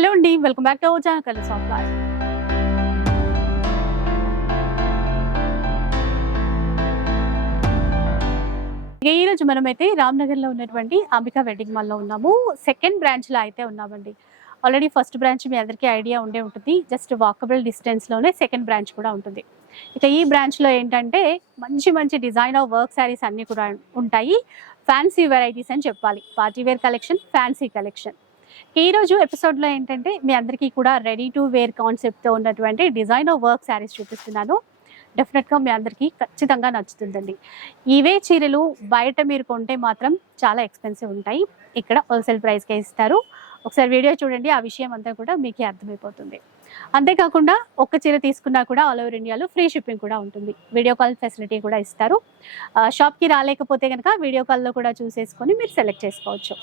Hello అండి welcome back to Oja colours of life. ఈ రోజు మనమైతే రామ్నగర్లో ఉన్నటువంటి అంబికా వెడ్డింగ్ మాల్లో ఉన్నాము. సెకండ్ బ్రాంచ్లో అయితే ఉన్నామండి. ఆల్రెడీ ఫస్ట్ బ్రాంచ్ మీ అందరికీ ఐడియా ఉండే ఉంటుంది. జస్ట్ వాకబుల్ డిస్టెన్స్లోనే సెకండ్ బ్రాంచ్ కూడా ఉంటుంది. ఇక ఈ బ్రాంచ్లో ఏంటంటే మంచి మంచి డిజైన్ ఆఫ్ వర్క్ శారీస్ అన్ని కూడా ఉంటాయి. ఫ్యాన్సీ వెరైటీస్ అని చెప్పాలి. Party wear collection fancy collection ఈ రోజు ఏంటంటే మీ అందరికీ కూడా రెడీ టు వేర్ కాన్సెప్ట్తో ఉన్నటువంటి డిజైన్ ఆఫ్ వర్క్ శారీస్ చూపిస్తున్నాను డెఫినెట్గా మీ అందరికీ ఖచ్చితంగా నచ్చుతుందండి. ఇవే చీరలు బయట మీరు కొంటే మాత్రం చాలా ఎక్స్పెన్సివ్ ఉంటాయి. ఇక్కడ హోల్సేల్ ప్రైస్కే ఇస్తారు. ఒకసారి వీడియో చూడండి ఆ విషయం అంతా కూడా మీకే అర్థమైపోతుంది. అంతేకాకుండా ఒక్క చీర తీసుకున్నా కూడా ఆల్ ఓవర్ ఇండియాలో ఫ్రీ షిప్పింగ్ కూడా ఉంటుంది. వీడియో కాల్ ఫెసిలిటీ కూడా ఇస్తారు. షాప్కి రాలేకపోతే కనుక వీడియో కాల్లో కూడా చూసేసుకొని మీరు సెలెక్ట్ చేసుకోవచ్చు.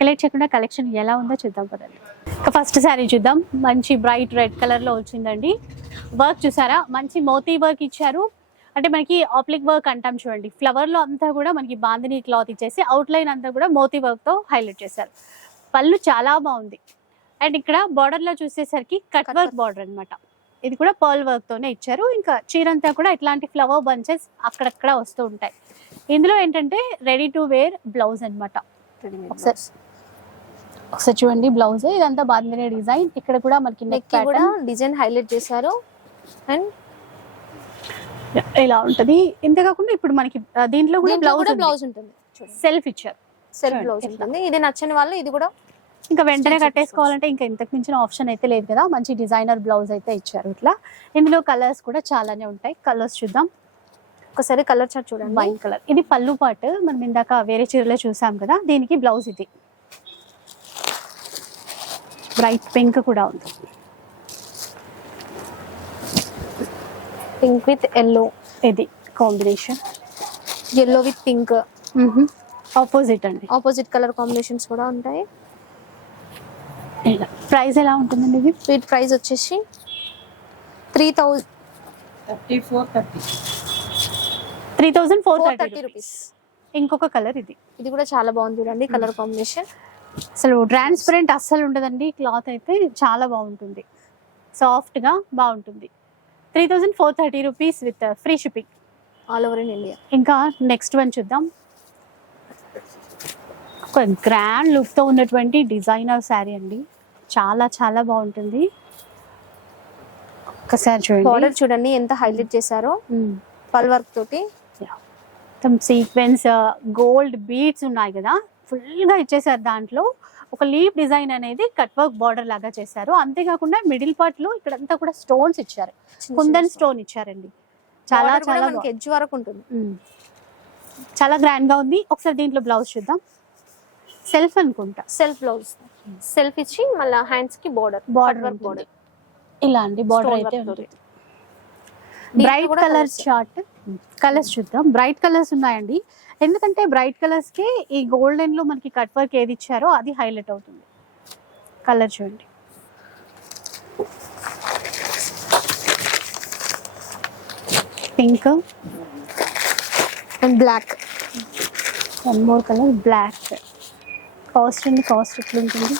కలెక్ట్ చేయకుండా కలెక్షన్ ఎలా ఉందో చూద్దాం కదండి ఇక ఫస్ట్ శారీ చూద్దాం. మంచి బ్రైట్ రెడ్ కలర్లో వచ్చిందండి. వర్క్ చూసారా? మంచి మోతీ వర్క్ ఇచ్చారు. అంటే మనకి ఆప్లిక్ వర్క్ అంటాం చూడండి. ఫ్లవర్లో అంతా కూడా మనకి బాందిని క్లాత్ ఇచ్చేసి అవుట్ లైన్ అంతా కూడా మోతీ వర్క్తో హైలైట్ చేశారు. పళ్ళు చాలా బాగుంది. అండ్ ఇక్కడ బార్డర్లో చూసేసరికి కట్ వర్క్. బార్డర్ అన్నమాట. ఇది కూడా పర్ల్ వర్క్ తోనే ఇచ్చారు. ఇంకా చీర అంతా కూడా ఇట్లాంటి ఫ్లవర్ బంచెస్ అక్కడక్కడ వస్తూ ఉంటాయి. ఇందులో ఏంటంటే రెడీ టు వేర్ బ్లౌజ్ అన్నమాట. ఒకసారి ఒకసారి చూడండి బ్లౌజ్ ఇదంతా బాందిని డిజైన్. ఇక్కడ కూడా మనకి నెక్ కూడా డిజైన్ హైలైట్ చేశారు. అండ్ ఇలా ఉంటది. ఇంతేకాకుండా ఇప్పుడు మనకి దీంట్లో కూడా బ్లౌజ్ బ్లౌజ్ ఉంటుంది. సెల్ఫ్ ఇచ్చారు సెల్ఫ్ బ్లౌజ్. ఉంటుంది. ఇది నచ్చని వాళ్ళు ఇది కూడా ఇంకా వెంటనే కట్టేసుకోవాలంటే ఇంకా ఇంతకు మించిన ఆప్షన్ అయితే లేదు కదా. మంచి డిజైనర్ బ్లౌజ్ అయితే ఇచ్చారు ఇట్లా. ఇందులో కలర్స్ కూడా చాలానే ఉంటాయి. కలర్స్ చూద్దాం. ఒకసారి కలర్ చార్ట్ చూడండి. వైన్ కలర్ ఇది పళ్ళు పాటు. మనం ఇందాక వేరే చీరలో చూసాం కదా. దీనికి బ్లౌజ్ ఇది. బ్రైట్ పింక్ కూడా ఉంది. పింక్ విత్ ఎల్లో ఇది combination. Yellow with pink opposite అండి. ఆపోజిట్ కలర్ కాంబినేషన్స్ కూడా ఉంటాయి. ఇలా. ప్రైస్ ఎలా ఉంటుందండి ఇది? వీటి ప్రైస్ వచ్చేసి three thousand thirty four thirty three thousand four thirty rupees ఇంకొక కలర్ ఇది. ఇది కూడా చాలా బాగుంది చూడండి కలర్ కాంబినేషన్ అసలు ట్రాన్స్పరెంట్ అస్సలు ఉండదండి. క్లాత్ అయితే చాలా బాగుంటుంది. సాఫ్ట్గా బాగుంటుంది. Three thousand four thirty rupees with free shipping all over in India ఇంకా నెక్స్ట్ వన్ చూద్దాం. ఒక గ్రాండ్ లుక్తో ఉన్నటువంటి డిజైనర్ శారీ అండి. చాలా చాలా బాగుంటుంది. ఒక్కసారి చూడండి. బార్డర్ చూడండి ఎంత హైలైట్ చేశారో. పల్ వర్క్ తోటి. సీక్వెన్స్ గోల్డ్ బీడ్స్ ఉన్నాయి కదా. ఫుల్గా ఇచ్చేసారు దాంట్లో. ఒక లీఫ్ డిజైన్ అనేది కట్ వర్క్ బార్డర్ లాగా చేశారు. అంతేకాకుండా మిడిల్ పార్ట్లో ఇక్కడంతా కూడా స్టోన్స్ ఇచ్చారు. కుందన్ స్టోన్. ఇచ్చారండి. చాలా చాలా ఎడ్జ్ వరకు ఉంటుంది. చాలా గ్రాండ్గా ఉంది. ఒకసారి దీంట్లో బ్లౌజ్ చూద్దాం. సెల్ఫ్ అనుకుంటా. Self blouse. సెల్ఫ్ ఇచ్చి మళ్ళీ హ్యాండ్స్కి బార్డర్ బార్డర్ వర్క్ బార్డర్. ఇలా అండి బార్డర్ అయితే దీంట్లో బ్రైట్ కలర్. చార్ట్ కలర్స్ చూద్దాం. బ్రైట్ కలర్స్ ఉన్నాయండి. ఎందుకంటే బ్రైట్ కలర్స్కి ఈ గోల్డెన్లో మనకి కట్ వర్క్ ఏది ఇచ్చారో అది హైలైట్ అవుతుంది. కలర్ చూడండి. Pink and black one more colour black cost అండి కాస్ట్ ఎట్లా ఉంటుంది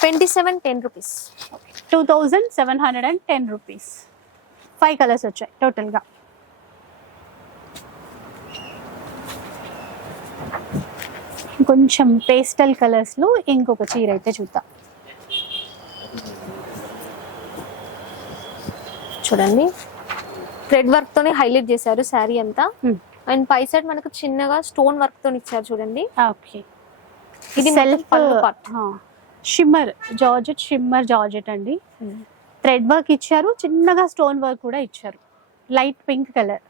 twenty seven ten rupees two thousand seven hundred and ten rupees five colours వచ్చాయి టోటల్గా. కొంచెం పేస్టల్ కలర్స్లో ఇంకొక చీర అయితే చూద్దాం. చూడండి. థ్రెడ్ వర్క్ తోనే హైలైట్ చేశారు శారీ అంతా. అండ్ పై సైడ్ మనకు చిన్నగా స్టోన్ వర్క్తో ఇచ్చారు చూడండి. ఓకే. ఇది self. Shimmer georgette shimmer georgette అండి. థ్రెడ్ వర్క్ ఇచ్చారు చిన్నగా స్టోన్ వర్క్ కూడా ఇచ్చారు. Light pink colour.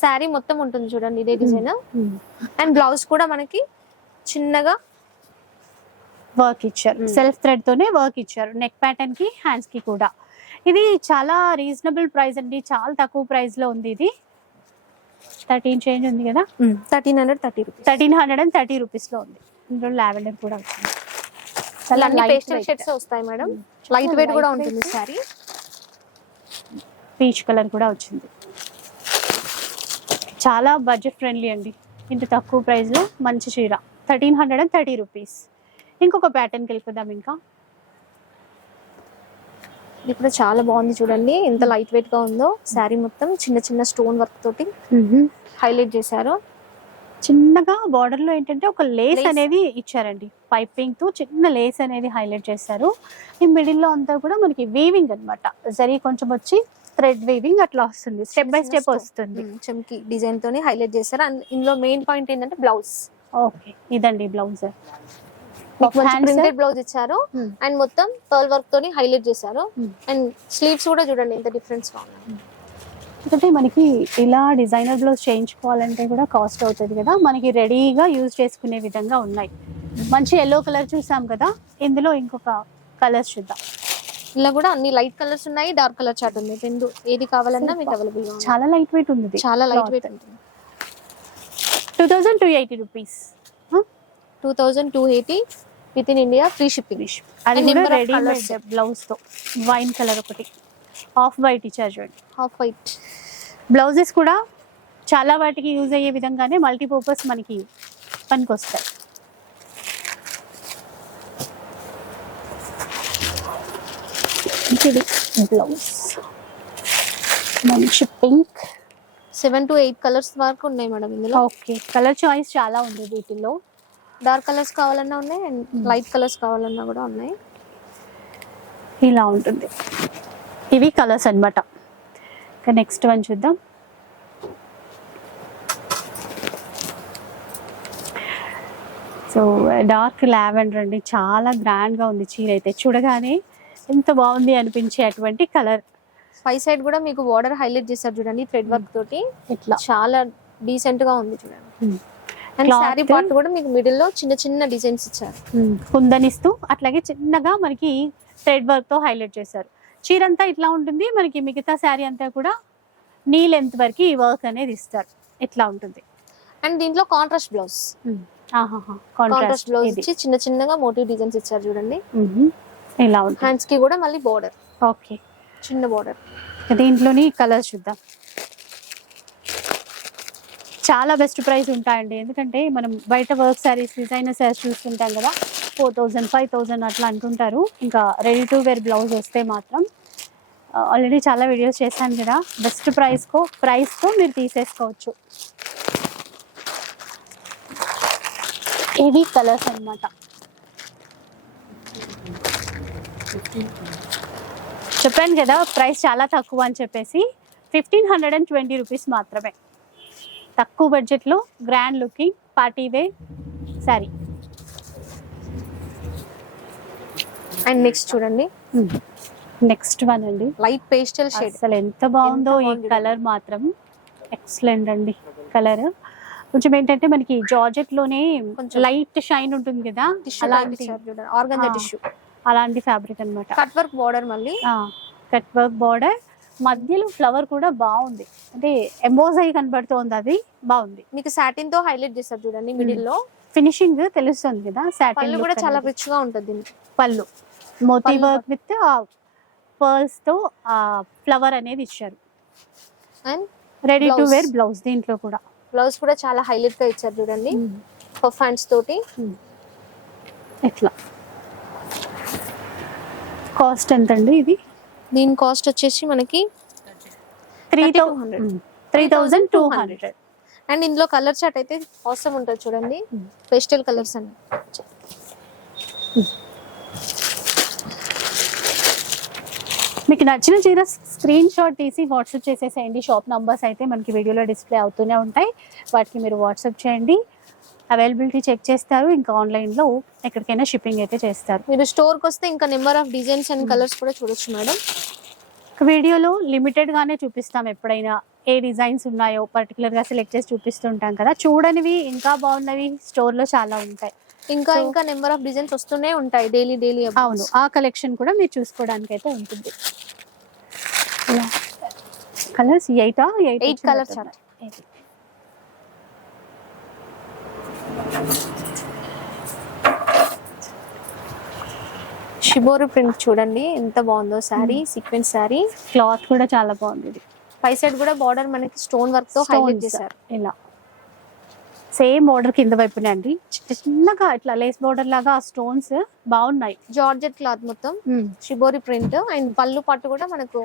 శారీ మొత్తం ఉంటుంది చూడండి ఇదే డిజైన్. అండ్ బ్లౌజ్ కూడా మనకి చిన్నగా వర్క్ ఇచ్చారు. సెల్ఫ్ థ్రెడ్ తోనే వర్క్ ఇచ్చారు. నెక్ ప్యాటర్న్కి హ్యాండ్స్కి కూడా. ఇది చాలా రీజనబుల్ ప్రైస్ అండి. చాలా తక్కువ ప్రైస్లో ఉంది ఇది. థర్టీన్ చేంజ్ ఉంది కదా? Thirteen hundred thirty rupees. Thirteen hundred and thirty రూపీస్లో ఉంది. ఇందులో లావెండర్ కూడా పేస్టల్. షేడ్స్ వస్తాయి మేడం. లైట్ వెయిట్ కూడా ఉంటుంది. శారీ పీచ్ కలర్ కూడా వచ్చింది. చాలా బడ్జెట్ ఫ్రెండ్లీ అండి. ఇంత తక్కువ ప్రైస్లో మంచి చీర. Thirteen hundred and thirty rupees. ఇంకొక ప్యాటర్న్కి వెళ్ళిపోదాం ఇంకా. ఇది కూడా చాలా బాగుంది చూడండి. ఎంత లైట్ వెయిట్గా ఉందో. శారీ మొత్తం చిన్న చిన్న స్టోన్ వర్క్ తోటి హైలైట్ చేశారు. చిన్నగా బార్డర్లో ఏంటంటే ఒక లేస్. అనేది ఇచ్చారండి. పైపింగ్తో చిన్న లేస్ అనేది హైలైట్ చేశారు. ఈ మిడిల్లో అంతా కూడా మనకి వీవింగ్ అన్నమాట. జరీ కొంచెం వచ్చి థ్రెడ్ వీవింగ్ అట్లా వస్తుంది. స్టెప్ బై స్టెప్ వస్తుంది. చెమ్కి డిజైన్ తోని హైలైట్ చేశారు. అండ్ ఇందులో మెయిన్ పాయింట్ ఏంటంటే బ్లౌజ్ ఓకే ఇదండి బ్లౌజ్ ప్రింటెడ్ బ్లౌజ్ ఇచ్చారు. అండ్ మొత్తం పర్ల్ వర్క్ తోని హైలైట్ చేశారు. అండ్ స్లీవ్స్ కూడా చూడండి ఎంత డిఫరెన్స్గా ఉన్నాయి. ఎందుకంటే మనకి ఇలా డిజైనర్ బ్లౌజ్ చేయించుకోవాలంటే కూడా కాస్ట్ అవుతుంది కదా. మనకి రెడీగా యూజ్ చేసుకునే విధంగా ఉన్నాయి. మంచి ఎల్లో కలర్ చూసాం కదా. ఇందులో ఇంకొక కలర్స్ చూద్దాం. ఇలా కూడా అన్ని లైట్ కలర్స్ ఉన్నాయి డార్క్ కలర్ చార్ట్ ఉంది. రెండు ఏది కావాలన్నా మీకు అవైలబుల్ చాలా లైట్ వెయిట్ ఉంది. చాలా లైట్ వెయిట్ ఉంటుంది. Two thousand two eighty rupees two thousand two eighty with in India free shipping అది colours. బ్లౌజ్తో. వైన్ కలర్ ఒకటి. ఆఫ్ వైట్ ఇచ్చారు చూడండి. హాఫ్ వైట్ బ్లౌజెస్ కూడా చాలా వాటికి యూజ్ అయ్యే విధంగానే మల్టీపర్పస్ మనకి పనికొస్తాయి. ఇది బ్లౌజ్ మంచి pink seven to eight colours వరకు ఉన్నాయి మేడం ఇందులో. ఓకే కలర్ చాయిస్ చాలా ఉంది వీటిల్లో డార్క్ కలర్స్ కావాలన్నా ఉన్నాయి అండ్ లైట్ కలర్స్ కావాలన్నా కూడా ఉన్నాయి. ఇలా ఉంటుంది. ఇవి కలర్స్ అన్నమాట. ఇంకా నెక్స్ట్ వన్ చూద్దాం. సో డార్క్ లావెండర్ అండి. చాలా grand గా ఉంది చీర అయితే చూడగానే ఎంత బాగుంది అనిపించే అటువంటి కలర్. పై సైడ్ కూడా మీకు బార్డర్ హైలైట్ చేశారు చూడండి థ్రెడ్ వర్క్ తోటి. ఇట్లా. చాలా డీసెంట్గా ఉంది చూడండి. అండ్ శారీ పార్ట్ కూడా మీకు మిడిల్లో చిన్న చిన్న డిజైన్స్ ఇచ్చారు. కుందనిస్తూ అట్లాగే చిన్నగా మనకి థ్రెడ్ వర్క్తో హైలైట్ చేశారు. చీర అంతా ఇట్లా ఉంటుంది. మనకి మిగతా శారీ అంతా కూడా నీ లెంత్ వరకు ఈ వర్క్ అనేది ఇస్తారు. ఇట్లా ఉంటుంది. అండ్ దీంట్లో కాంట్రాస్ట్ బ్లౌజ్ కాంట్రాస్ట్ బ్లౌజ్ ఇచ్చి చిన్న చిన్నగా మోటివ్ డిజైన్స్ ఇచ్చారు చూడండి. ఇలా ఉంటుంది. హ్యాండ్స్కి కూడా మళ్ళీ బార్డర్ ఓకే. చిన్న బార్డర్ దీంట్లోని కలర్స్ చూద్దాం. చాలా బెస్ట్ ప్రైస్ ఉంటాయండి. ఎందుకంటే మనం బయట వర్క్ శారీస్ డిజైనర్ శారీస్ చూస్తుంటాం కదా. ఫోర్ థౌజండ్ ఫైవ్ థౌజండ్ అట్లా అంటుంటారు. ఇంకా రెడీ టు వేర్ బ్లౌజ్ వస్తే మాత్రం ఆల్రెడీ చాలా వీడియోస్ చేశాను కదా. బెస్ట్ ప్రైస్కో ప్రైస్తో మీరు తీసేసుకోవచ్చు. ఇవి కలర్స్ అన్నమాట. చెప్పాను కదా ప్రైస్ చాలా తక్కువ అని చెప్పేసి fifteen hundred and twenty rupees మాత్రమే. తక్కువ బడ్జెట్లో grand looking party wear sari and next చూడండి. నెక్స్ట్ వన్ అండి. లైట్ పేస్టల్ షేడ్ అసలు ఎంత బాగుందో ఈ కలర్ మాత్రం ఎక్సలెంట్ అండి కలర్ కొంచెం ఏంటంటే మనకి జార్జెట్లోనే కొంచెం లైట్ షైన్ ఉంటుంది కదా ఆర్గన్. టిష్యూ అలాంటి ఫ్యాబ్రిక్ అన్నమాట. కట్ వర్క్ బార్డర్ మళ్ళీ. కట్ వర్క్ బార్డర్ మధ్యలో ఫ్లవర్ కూడా బాగుంది. అంటే ఎంబోజ్ అయ్యి కనబడుతోంది అది బాగుంది. మీకు సాటిన్తో హైలైట్ చేస్తారు చూడండి మిడిల్లో. ఫినిషింగ్ తెలుస్తుంది కదా సాటిన్ కూడా చాలా రిచ్గా ఉంటుంది. పళ్ళు. మోతీ వర్క్ విత్ పర్ల్స్తో ఫ్లవర్ అనేది ఇచ్చారు. And ready to. Wear blouse దీంట్లో కూడా. బ్లౌజ్ కూడా చాలా హైలైట్గా ఇచ్చారు చూడండి. పఫ్ హ్యాండ్స్ తోటి. ఎట్లా? కాస్ట్ ఎంత అండి ఇది? దీని కాస్ట్ వచ్చేసి మనకి three 3200. Three thousand two hundred and ఇందులో కలర్ చార్ట్ అయితే అవసరం ఉంటుంది చూడండి. పేస్టల్ కలర్స్ అని. మీకు నచ్చిన చీర స్క్రీన్ షాట్ తీసి వాట్సాప్ చేసేసేయండి. షాప్ నంబర్స్ అయితే మనకి వీడియోలో డిస్ప్లే అవుతూనే ఉంటాయి. వాటికి మీరు వాట్సాప్ చేయండి. అవైలబిలిటీ చెక్ చేస్తారు. ఇంకా ఆన్లైన్లో ఎక్కడికైనా షిప్పింగ్ అయితే చేస్తారు. మీరు స్టోర్కి వస్తే ఇంకా number of designs and colours కూడా చూడొచ్చు మేడం. వీడియోలో లిమిటెడ్ గానే చూపిస్తాం ఎప్పుడైనా. ఏ డిజైన్స్ ఉన్నాయో పర్టికులర్గా సెలెక్ట్ చేసి చూపిస్తుంటాం కదా. చూడనివి ఇంకా బాగున్నవి స్టోర్లో చాలా ఉంటాయి. ఇంకా ఇంకా నెంబర్ ఆఫ్ డిజైన్స్ వస్తూనే ఉంటాయి డైలీ డైలీ అవును ఆ కలెక్షన్ కూడా మీరు చూసుకోవడానికి అయితే ఉంటుంది కలర్స్ ఎయిటా colours chart. షిబోరు ప్రింట్ చూడండి ఎంత బాగుందో శారీ సీక్వెన్స్ శారీ. క్లాత్ కూడా చాలా బాగుంది పై సైడ్ కూడా బార్డర్ మనకి స్టోన్ వర్క్తో హైలైట్. చేశారు. ఇలా. సేమ్ బోర్డర్ కింద వైపునే అండి చిన్న చిన్నగా ఇట్లా లేస్ బోర్డర్ లాగా స్టోన్స్ బాగున్నాయి జార్జెట్ క్లాత్ మొత్తం షిబోరి ప్రింట్ అండ్ పళ్ళు పట్టు కూడా మనకు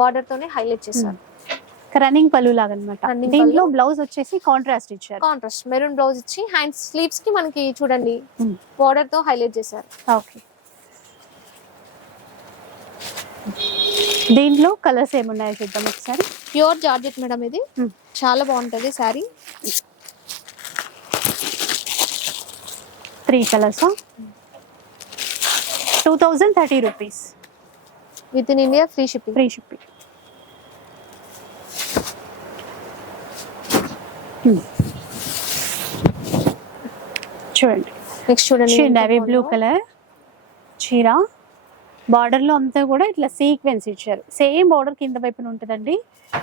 బార్డర్ తోనే హైలైట్ చేశారు. రన్నింగ్ పళ్ళు లాగా అనమాట దీంట్లో. బ్లౌజ్ వచ్చేసి కాంట్రాస్ట్ ఇచ్చారు. కాంట్రాస్ట్ మెరూన్ బ్లౌజ్ ఇచ్చి హ్యాండ్ స్లీవ్స్కి మనకి చూడండి. బార్డర్తో హైలైట్ చేశారు. ఓకే. దీంట్లో కలర్స్ ఏమున్నాయో చూద్దాం ఒకసారి. ప్యూర్ జార్జెట్ మేడం ఇది. చాలా బాగుంటది sari. Three colours two thousand thirty rupees. With in India free shipping. Free shipping. చూడండి. నెక్స్ట్ చూడండి నేవీ బ్లూ. కలర్ చీర. బార్డర్లో అంతా కూడా ఇట్లా సీక్వెన్స్ ఇచ్చారు. సేమ్ బార్డర్ కింద వైపున ఉంటుందండి.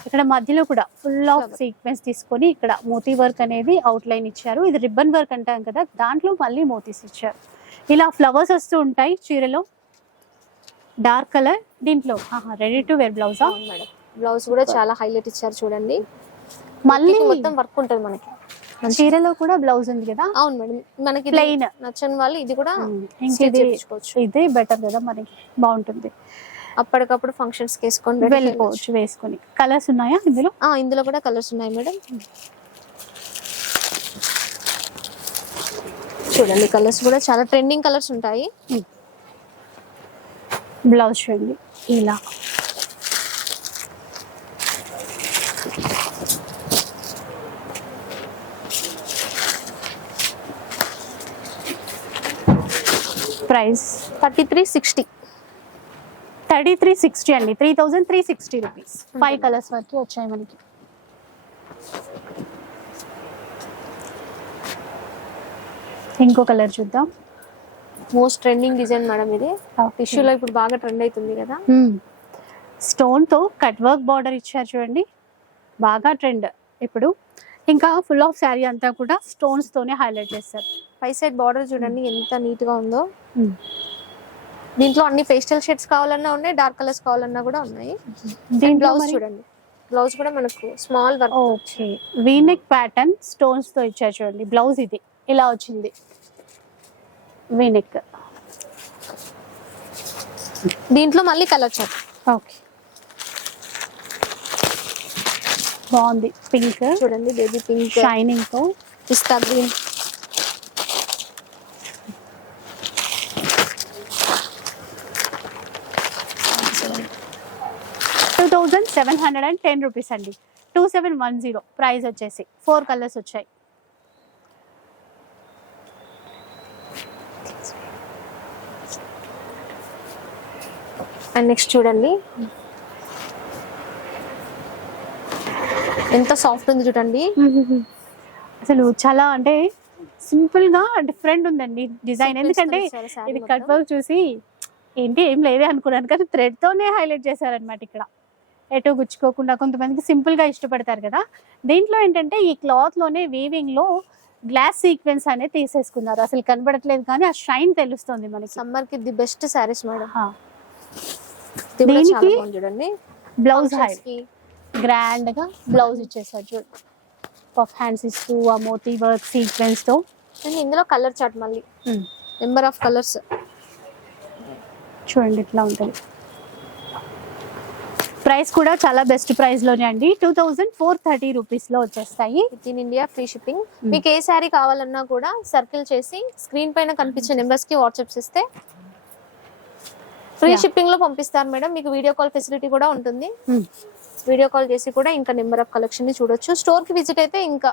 ఇక్కడ మధ్యలో కూడా ఫుల్ ఆఫ్. సీక్వెన్స్ తీసుకొని ఇక్కడ మోతీ వర్క్ అనేది అవుట్ లైన్ ఇచ్చారు. ఇది రిబ్బన్ వర్క్ అంటాం కదా దాంట్లో మళ్ళీ మోతీస్ ఇచ్చారు. ఇలా ఫ్లవర్స్ వస్తూ ఉంటాయి చీరలో. డార్క్ కలర్ దీంట్లో. రెడీ టు వేర్ బ్లౌజా బ్లౌజ్ కూడా చాలా హైలైట్ ఇచ్చారు చూడండి. మళ్ళీ మొత్తం వర్క్ ఉంటది మనకి. చీరలో కూడా బ్లౌజ్ ఉంది కదా? అవును మేడం. మనకి ప్లెయిన్ నచ్చని వాళ్ళు ఇది కూడా stitch ఇది చేయించుకోవచ్చు. ఇదే బెటర్ కదా మనకి బాగుంటుంది. అప్పటికప్పుడు ఫంక్షన్స్ వేసుకొని వెళ్ళిపోవచ్చు వేసుకొని. కలర్స్ ఉన్నాయా ఇందులో? ఆ, ఇందులో కూడా కలర్స్ ఉన్నాయి మేడం. చూడండి కలర్స్ కూడా చాలా ట్రెండింగ్ కలర్స్ ఉంటాయి. బ్లౌజ్ చూడండి. ఇలా. Price thirty three sixty. Thirty three sixty అండి. Three thousand three sixty rupees. Five colours వరకు వచ్చాయి మనకి. ఇంకో కలర్ చూద్దాం. మోస్ట్ ట్రెండింగ్ డిజైన్ మేడం ఇది. టిష్యూలో ఇప్పుడు బాగా ట్రెండ్ అవుతుంది కదా. స్టోన్తో కట్ వర్క్ బార్డర్ ఇచ్చారు చూడండి. బాగా ట్రెండ్ ఇప్పుడు ఇంకా ఫుల్ ఆఫ్ శారీ అంతా కూడా స్టోన్స్ తోనే హైలైట్ చేస్తారు పై సైడ్ బార్డర్ చూడండి ఎంత నీట్గా ఉందో. దీంట్లో అన్ని పేస్టల్ షేడ్స్ కావాలన్నా ఉన్నాయి డార్క్ కలర్స్ కావాలన్నా కూడా ఉన్నాయి. దీని బ్లౌజ్ చూడండి. బ్లౌజ్ కూడా మనకు small work okay V neck pattern స్టోన్స్తో ఇచ్చారు చూడండి. బ్లౌజ్ ఇది. ఇలా వచ్చింది. వీనెక్ దీంట్లో మళ్ళీ కలర్ చాట్ ఓకే బాగుంది. పింక్ చూడండి baby pink షైనింగ్తో. Pista green two thousand seven hundred and ten rupees అండి. Two seven one zero price వచ్చేసి. ఫోర్ కలర్స్ వచ్చాయి. అండ్ నెక్స్ట్ చూడండి. ఎంత సాఫ్ట్ ఉంది చూడండి. అసలు చాలా అంటే సింపుల్గా డిఫరెంట్ ఉందండి డిజైన్. ఎందుకంటే ఇది. కట్ వర్క్ చూసి ఏంటి ఏం లేదే అనుకున్నాను. కానీ థ్రెడ్ తోనే హైలైట్ చేశారనమాట ఇక్కడ. ఎటు గుచ్చుకోకుండా కొంతమందికి సింపుల్గా ఇష్టపడతారు కదా. దీంట్లో ఏంటంటే ఈ క్లాత్లోనే వీవింగ్లో గ్లాస్ సీక్వెన్స్ అనేది తీసేసుకున్నారు. అసలు కనబడట్లేదు కానీ ఆ షైన్ తెలుస్తుంది మనకి. సమ్మర్కి ది బెస్ట్ సారీస్ మేడం దీనికి చూడండి. బ్లౌజ్ గ్రాండ్గా బ్లౌజ్ ఇచ్చేసారు పఫ్ హ్యాండ్స్ ఇస్తూ ఆ మోతీ వర్క్ సీక్వెన్స్తో. అండ్ ఇందులో కలర్ చాట్ మళ్ళీ. నెంబర్ ఆఫ్ కలర్స్ చూడండి ఇట్లా ఉంటుంది. ప్రైస్ కూడా చాలా బెస్ట్ ప్రైస్లోనే అండి. టూ థౌజండ్ ఫోర్ థర్టీ రూపీస్లో వచ్చేస్తాయి. With in India free shipping మీకు ఏ శారీ కావాలన్నా కూడా సర్కిల్ చేసి స్క్రీన్ పైన కనిపించే నెంబర్స్కి వాట్సాప్ చేస్తే ఫ్రీ. షిప్పింగ్లో పంపిస్తారు మేడం. మీకు వీడియో కాల్ ఫెసిలిటీ కూడా ఉంటుంది. ఉమ్, వీడియో కాల్ చేసి కూడా ఇంకా నెంబర్ ఆఫ్ కలెక్షన్ని చూడొచ్చు. స్టోర్కి విజిట్ అయితే ఇంకా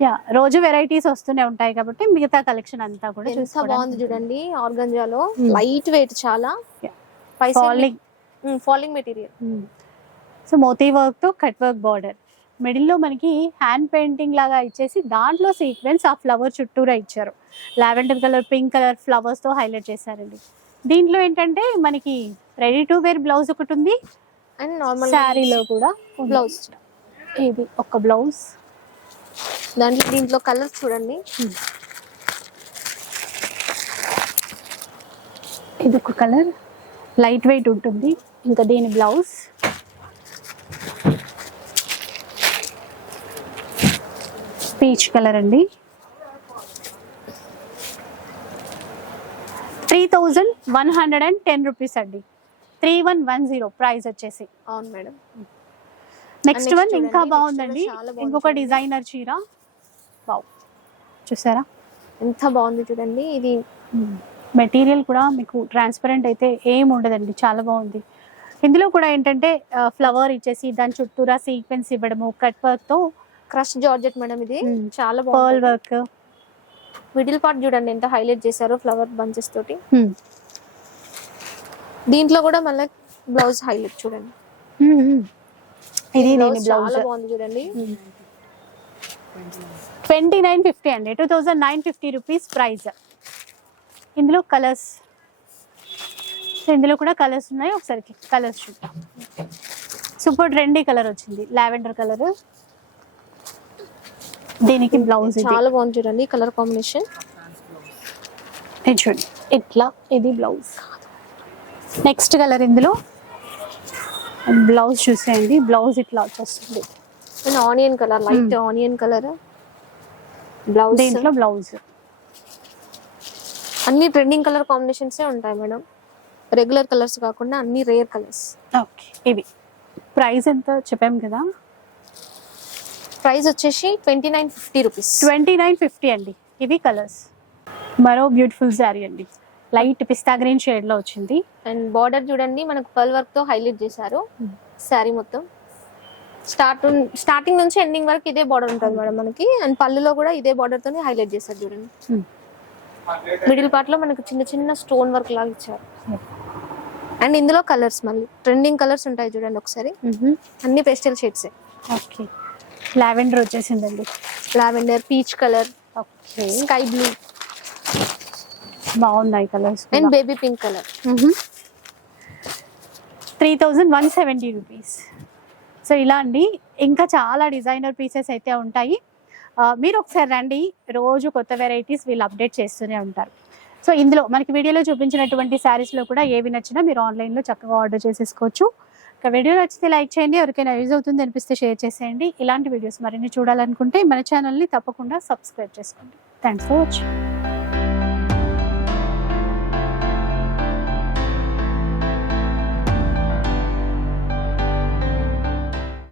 యా రోజు వెరైటీస్ వస్తూనే ఉంటాయి కాబట్టి మిగతా కలెక్షన్ అంతా కూడా చూసుకోవడానికి బాగుంది చూడండి. ఆర్గంజాలో Hmm. లైట్ వెయిట్ చాలా. Yeah. Falling material so moti వర్క్తో కట్ వర్క్ బార్డర్ మిడిల్లో మనకి హ్యాండ్ పెయింటింగ్ లాగా ఇచ్చేసి దాంట్లో సీక్వెన్స్ ఆ ఫ్లవర్ చుట్టూరా ఇచ్చారు. లావెండర్ కలర్ పింక్ కలర్ ఫ్లవర్స్తో హైలైట్ చేశారండి. దీంట్లో ఏంటంటే మనకి రెడీ టు వేర్ బ్లౌజ్ ఒకటి ఉంది. అండ్ నార్మల్ శారీలో కూడా బ్లౌజ్ ఇది ఒక బ్లౌజ్ దాంట్లో దీంట్లో కలర్స్ చూడండి. ఇది ఒక కలర్ లైట్ వెయిట్ ఉంటుంది. ఇంకా దీని బ్లౌజ్. పీచ్ కలర్ అండి. Three thousand one hundred and ten rupees అండి. Three one one zero price వచ్చేసి. అవును మేడం. నెక్స్ట్ వన్ ఇంకా బాగుందండి. ఇంకొక. డిజైనర్ చీర. బావ్ చూసారా? ఎంత బాగుంది చూడండి ఇది. మెటీరియల్ కూడా మీకు ట్రాన్స్పరెంట్ అయితే ఏం ఉండదండి చాలా బాగుంది. ఇందులో కూడా ఏంటంటే ఫ్లవర్ ఇచ్చేసి దాని చుట్టూరా సీక్వెన్స్ ఇవ్వడము కట్ వర్క్తో క్రష్ జార్జెట్ మేడం ఇది. చాలా పర్ల్ వర్క్ మిడిల్ పార్ట్ చూడండి ఎంత హైలైట్ చేశారో ఫ్లవర్ బంచెస్ తోటి. దీంట్లో కూడా మళ్ళీ బ్లౌజ్ హైలైట్ చూడండి. ఇది blouse బ్లౌజ్ చాలా బాగుంది చూడండి. ట్వంటీ నైన్ ఫిఫ్టీ అండి two thousand nine fifty rupees price ఇందులో కలర్స్ ఇందులో కూడా కలర్స్ ఉన్నాయి. ఒకసారి కలర్స్ చూద్దాం. సూపర్ ట్రెండీ కలర్ వచ్చింది. Lavender colour. దీనికి బ్లౌజ్ చాలా బాగుంది చూడండి. Colour combination. చూడండి ఇట్లా ఇది బ్లౌజ్. నెక్స్ట్ కలర్ ఇందులో. బ్లౌజ్ చూసేయండి. బ్లౌజ్ ఇట్లా వచ్చేస్తుంది. Onion colour light onion colour. Blouse. దీంట్లో బ్లౌజ్. అన్ని ట్రెండింగ్ కలర్ కాంబినేషన్స్ ఉంటాయి మేడం. రెగ్యులర్ కలర్స్ కాకుండా అన్ని రేర్ కలర్స్. ఓకే. ఇవి. ప్రైస్ ఎంత చెప్పాం కదా? ప్రైస్ వచ్చేసి twenty nine fifty rupees. Twenty nine fifty అండి. ఇవి కలర్స్. మరో బ్యూటిఫుల్ శారీ అండి. లైట్ పిస్తా గ్రీన్ షేడ్లో వచ్చింది. అండ్ బార్డర్ చూడండి మనకు పర్ల్ వర్క్తో హైలైట్ చేశారు. శారీ మొత్తం. స్టార్ట్ స్టార్టింగ్ నుంచి ఎండింగ్ వరకు ఇదే బార్డర్ ఉంటుంది మేడం మనకి. అండ్ పళ్ళులో కూడా ఇదే బార్డర్ తోనే హైలైట్ చేశారు చూడండి. Hmm. మిడిల్ పార్ట్లో మనకు చిన్న చిన్న స్టోన్ వర్క్ లాగా ఇచ్చారు. అండ్ ఇందులో కలర్స్ మళ్ళీ. ట్రెండింగ్ కలర్స్ ఉంటాయి చూడండి ఒకసారి. అన్ని పేస్టల్ షేడ్స్. ఓకే. లావెండర్ వచ్చేసిందండి lavender peach colour okay. Sky blue. బాగున్నాయి colours and baby pink colour. Three thousand one seventy rupees. So ఇలా అండి. ఇంకా చాలా డిజైనర్ పీసెస్ అయితే ఉంటాయి. మీరు ఒకసారి రండి. రోజు కొత్త వెరైటీస్ వీళ్ళు అప్డేట్ చేస్తూనే ఉంటారు. సో ఇందులో మనకి వీడియోలో చూపించినటువంటి శారీస్లో కూడా ఏవి నచ్చినా మీరు ఆన్లైన్లో చక్కగా ఆర్డర్ చేసేసుకోవచ్చు. ఇక వీడియో నచ్చితే లైక్ చేయండి ఎవరికైనా యూజ్ అవుతుంది అనిపిస్తే షేర్ చేసేయండి. ఇలాంటి వీడియోస్ మరిన్ని చూడాలనుకుంటే మన ఛానల్ని తప్పకుండా సబ్స్క్రైబ్ చేసుకోండి. Thanks for watching